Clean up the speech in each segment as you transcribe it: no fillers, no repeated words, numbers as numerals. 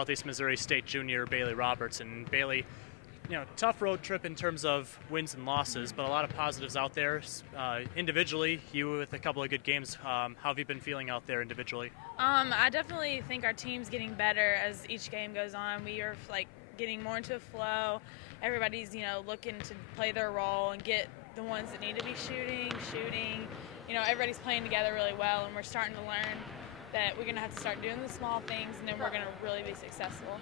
Southeast Missouri State junior Bailey Roberts. And Bailey, tough road trip in terms of wins and losses, but a lot of positives out there. Individually, you with a couple of good games. How have you been feeling out there individually? I definitely think our team's getting better as each game goes on. We are getting more into a flow. Everybody's looking to play their role and get the ones that need to be shooting. Everybody's playing together really well, and we're starting to learn that we're going to have to start doing the small things, and then we're going to really be successful.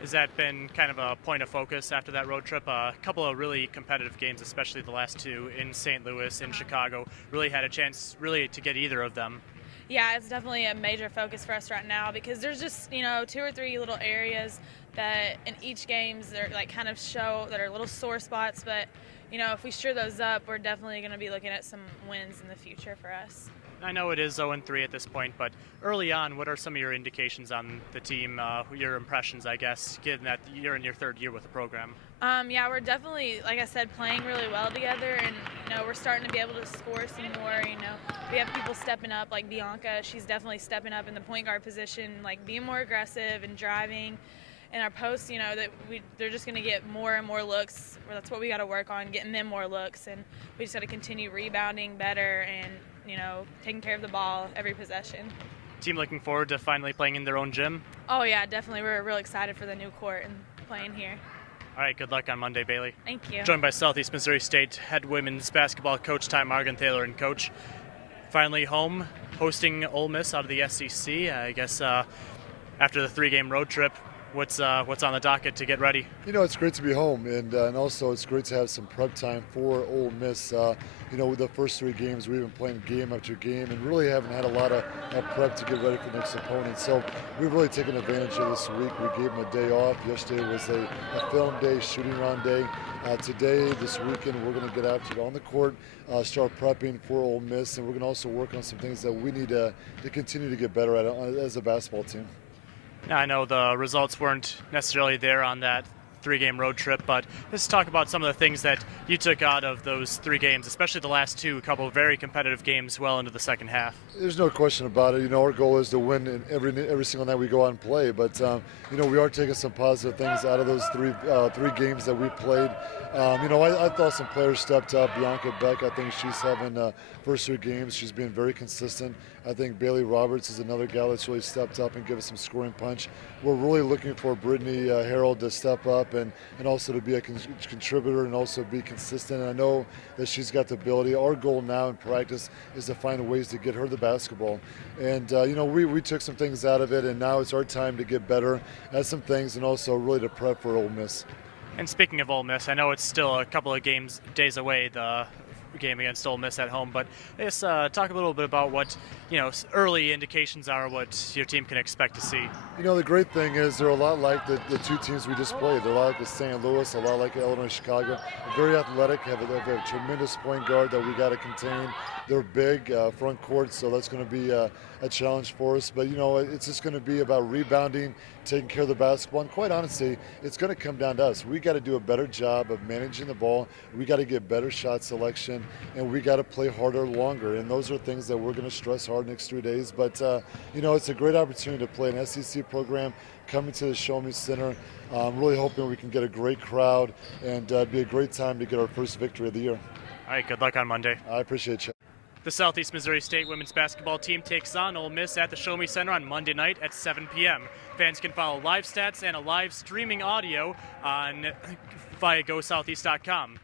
Has that been kind of a point of focus after that road trip? A couple of really competitive games, especially the last two in St. Louis, in Chicago, really had a chance to get either of them. Yeah, it's definitely a major focus for us right now because there's just, 2 or 3 little areas that in each games they're kind of show that are little sore spots, but if we sure those up, we're definitely going to be looking at some wins in the future for us. I know it is 0-3 at this point, but early on, what are some of your indications on the team, your impressions, I guess, given that you're in your third year with the program? Yeah, we're definitely, like I said, playing really well together, and we're starting to be able to score some more. We have people stepping up, like Bianca. She's definitely stepping up in the point guard position, being more aggressive and driving. And our posts, they're just going to get more and more looks. That's what we got to work on, getting them more looks, and we just got to continue rebounding better and taking care of the ball every possession. Team looking forward to finally playing in their own gym? Oh yeah, definitely. We're real excited for the new court and playing here. All right, good luck on Monday, Bailey. Thank you. Joined by Southeast Missouri State head women's basketball coach Ty Morgenthaler. And coach, finally home, hosting Ole Miss out of the SEC. I guess after the 3-game road trip, what's on the docket to get ready? It's great to be home, and also it's great to have some prep time for Ole Miss. With the first 3 games, we've been playing game after game and really haven't had a lot of prep to get ready for the next opponent. So we've really taken advantage of this week. We gave them a day off. Yesterday was a film day, shooting around day. Today, this weekend, we're going to get out on the court, start prepping for Ole Miss, and we're going to also work on some things that we need to continue to get better at as a basketball team. Now, I know the results weren't necessarily there on that 3-game road trip, but let's talk about some of the things that you took out of those 3 games, especially the last 2, a couple of very competitive games well into the second half. There's no question about it. Our goal is to win in every single night we go out and play, but we are taking some positive things out of those 3 games that we played. I thought some players stepped up. Bianca Beck, I think she's having first 3 games. She's been very consistent. I think Bailey Roberts is another gal that's really stepped up and give us some scoring punch. We're really looking for Brittany Harold to step up and also to be a contributor and also be consistent. And I know that she's got the ability. Our goal now in practice is to find ways to get her the basketball. And, we took some things out of it, and now it's our time to get better at some things and also really to prep for Ole Miss. And speaking of Ole Miss, I know it's still a couple of days away, the game against Ole Miss at home, but let's talk a little bit about what early indications are, what your team can expect to see. The great thing is they're a lot like the 2 teams we just played. They're a lot like the St. Louis, a lot like Illinois, Chicago. Very athletic, have a tremendous point guard that we got to contain. They're big front court, so that's going to be a challenge for us. But it's just going to be about rebounding, taking care of the basketball, and quite honestly, it's going to come down to us. We got to do a better job of managing the ball. We got to get better shot selection, and we got to play harder, longer. And those are things that we're going to stress hard next 3 days. But it's a great opportunity to play an SEC program coming to the Show Me Center. I'm really hoping we can get a great crowd, and it'd be a great time to get our first victory of the year. All right, good luck on Monday. I appreciate you. The Southeast Missouri State women's basketball team takes on Ole Miss at the Show Me Center on Monday night at 7 p.m. Fans can follow live stats and a live streaming audio via GoSoutheast.com.